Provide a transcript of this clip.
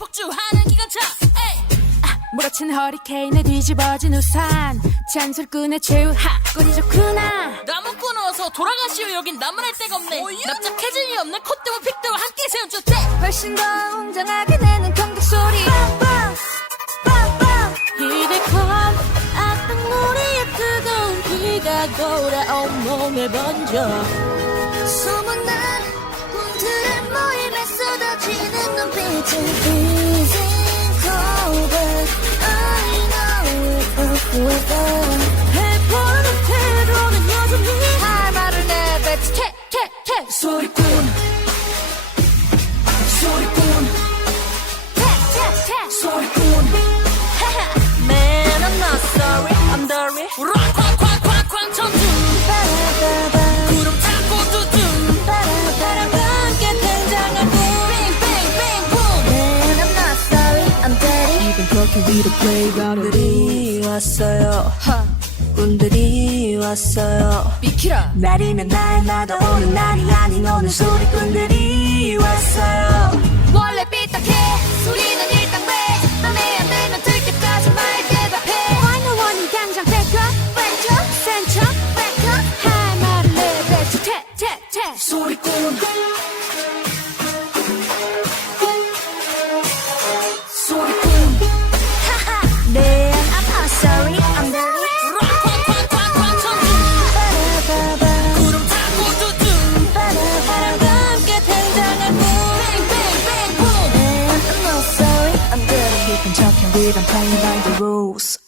폭주하는 기관차. 몰아친 허리케인에 뒤집어진 우산 잔솔꾼의 최후 하꾼이 좋구나. 나무꾼 어서 돌아가시오. 여긴 나무랄 데가 없네. 납작해질 리 없네. 콧대와 픽대와 함께 세운 주택. 훨씬 더 웅장하게 내는 경적 소리. 히데컨 악당무리에 뜨거운 비가 돌아 온몸에 번져. 소문난 꿈들의 모임에 쏟아지는 눈빛은 Freezing cold. I know it. 해포는 태도는 여전히 할 말을 내뱉지 퇴퇴퇴 소리꾼 소리꾼 퇴퇴퇴 소리꾼. Man, I'm not sorry, I'm dirty. 꽉꽉꽉꽉꽉 천둥. 구름 타고 두둥. 바람과 함께 등장한 빙빙빙 붐. Man, I'm not sorry, I'm dirty. 이번 그렇게 위로 플레이바운들이 왔어요. 꾼들이 왔어요. 비키라. 날이면 날마다 오는 날이 아닌 오늘 소리꾼들이 왔어요. 원래 삐딱해 소리는 일당배. 맘에 안 들면 들 때까지 말 대답해. 원원이 당장 백업 왼쪽 센터 백업. 할 말을 내뱉지 퇴퇴퇴 소리꾼 소리꾼. Man, I'm not sorry, I'm dirty. 꽉꽉꽉꽉 천둥. 구름 타고 두둥. 바람과 함께 등장한 빙빙빙 붐. Man, I'm not sorry, I'm dirty. 기쁜 척해 we don't play by the rules.